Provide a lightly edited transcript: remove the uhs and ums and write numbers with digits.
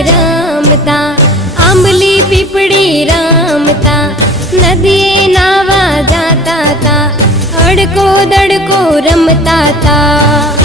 रमता, आंबली पीपड़ी रमता, नदिए नावा जाता था, अड़को दड़को रमता था।